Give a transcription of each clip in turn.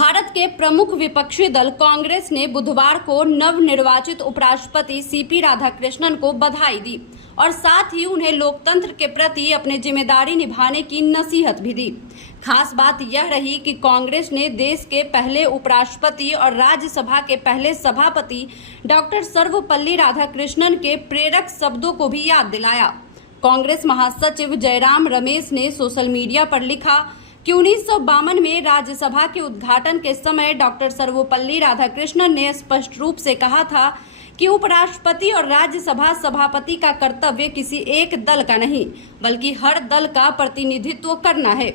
भारत के प्रमुख विपक्षी दल कांग्रेस ने बुधवार को नवनिर्वाचित उपराष्ट्रपति सीपी राधाकृष्णन को बधाई दी और साथ ही उन्हें लोकतंत्र के प्रति अपनी जिम्मेदारी निभाने की नसीहत भी दी। खास बात यह रही कि कांग्रेस ने देश के पहले उपराष्ट्रपति और राज्यसभा के पहले सभापति डॉक्टर सर्वपल्ली राधाकृष्णन के प्रेरक शब्दों को भी याद दिलाया। कांग्रेस महासचिव जयराम रमेश ने सोशल मीडिया पर लिखा कि 1952 में राज्यसभा के उद्घाटन के समय डॉक्टर सर्वपल्ली राधाकृष्णन ने स्पष्ट रूप से कहा था कि उपराष्ट्रपति और राज्यसभा सभापति का कर्तव्य किसी एक दल का नहीं बल्कि हर दल का प्रतिनिधित्व करना है।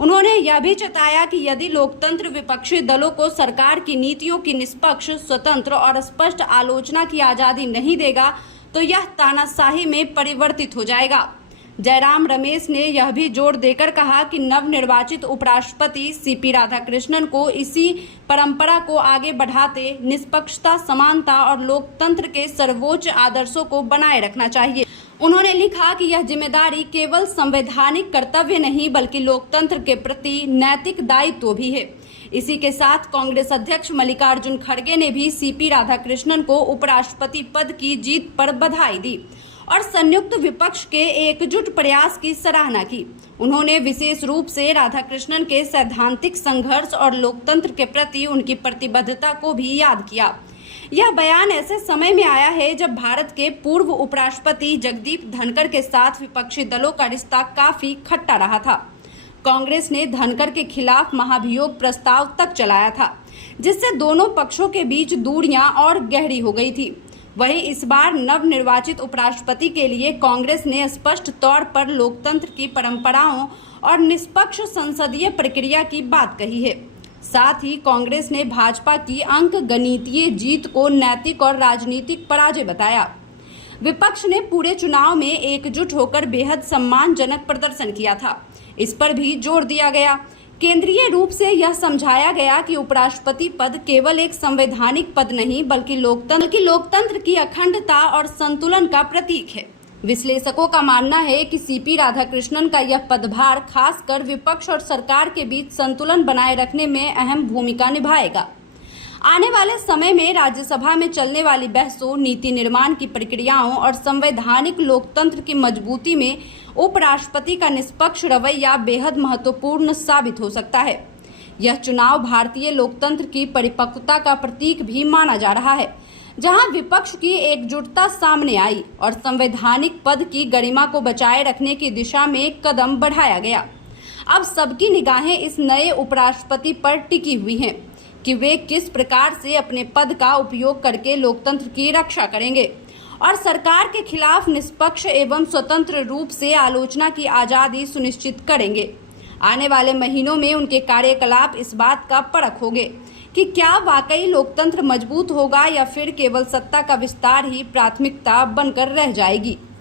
उन्होंने यह भी जताया कि यदि लोकतंत्र विपक्षी दलों को सरकार की नीतियों की निष्पक्ष, स्वतंत्र और स्पष्ट आलोचना की आजादी नहीं देगा तो यह तानाशाही में परिवर्तित हो जाएगा। जयराम रमेश ने यह भी जोर देकर कहा कि नवनिर्वाचित उपराष्ट्रपति सीपी राधाकृष्णन को इसी परंपरा को आगे बढ़ाते निष्पक्षता, समानता और लोकतंत्र के सर्वोच्च आदर्शों को बनाए रखना चाहिए। उन्होंने लिखा कि यह जिम्मेदारी केवल संवैधानिक कर्तव्य नहीं बल्कि लोकतंत्र के प्रति नैतिक दायित्व भी है। इसी के साथ कांग्रेस अध्यक्ष मल्लिकार्जुन खड़गे ने भी सीपी राधाकृष्णन को उपराष्ट्रपति पद की जीत पर बधाई दी और संयुक्त विपक्ष के एकजुट प्रयास की सराहना की। उन्होंने विशेष रूप से राधाकृष्णन के सैद्धांतिक संघर्ष और लोकतंत्र के प्रति उनकी प्रतिबद्धता को भी याद किया। यह बयान ऐसे समय में आया है जब भारत के पूर्व उपराष्ट्रपति जगदीप धनखड़ के साथ विपक्षी दलों का रिश्ता काफी खट्टा रहा था। कांग्रेस ने धनखड़ के खिलाफ महाभियोग प्रस्ताव तक चलाया था, जिससे दोनों पक्षों के बीच दूरियां और गहरी हो गई थी। वहीं इस बार नवनिर्वाचित उपराष्ट्रपति के लिए कांग्रेस ने स्पष्ट तौर पर लोकतंत्र की परंपराओं और निष्पक्ष संसदीय प्रक्रिया की बात कही है। साथ ही कांग्रेस ने भाजपा की अंकगणितीय जीत को नैतिक और राजनीतिक पराजय बताया। विपक्ष ने पूरे चुनाव में एकजुट होकर बेहद सम्मानजनक प्रदर्शन किया था। इस पर भी जोर दिया गया। केंद्रीय रूप से यह समझाया गया कि उपराष्ट्रपति पद केवल एक संवैधानिक पद नहीं बल्कि लोकतंत्र की अखंडता और संतुलन का प्रतीक है। विश्लेषकों का मानना है कि सीपी राधाकृष्णन का यह पदभार खासकर विपक्ष और सरकार के बीच संतुलन बनाए रखने में अहम भूमिका निभाएगा। आने वाले समय में राज्यसभा में चलने वाली बहसों, नीति निर्माण की प्रक्रियाओं और संवैधानिक लोकतंत्र की मजबूती में उपराष्ट्रपति का निष्पक्ष रवैया बेहद महत्वपूर्ण साबित हो सकता है। यह चुनाव भारतीय लोकतंत्र की परिपक्वता का प्रतीक भी माना जा रहा है, जहां विपक्ष की एकजुटता सामने आई और संवैधानिक पद की गरिमा को बचाए रखने की दिशा में एक कदम बढ़ाया गया। अब सबकी निगाहें इस नए उपराष्ट्रपति पर टिकी हुई हैं कि वे किस प्रकार से अपने पद का उपयोग करके लोकतंत्र की रक्षा करेंगे और सरकार के खिलाफ निष्पक्ष एवं स्वतंत्र रूप से आलोचना की आजादी सुनिश्चित करेंगे। आने वाले महीनों में उनके कार्यकलाप इस बात का परख होंगे कि क्या वाकई लोकतंत्र मजबूत होगा या फिर केवल सत्ता का विस्तार ही प्राथमिकता बनकर रह जाएगी।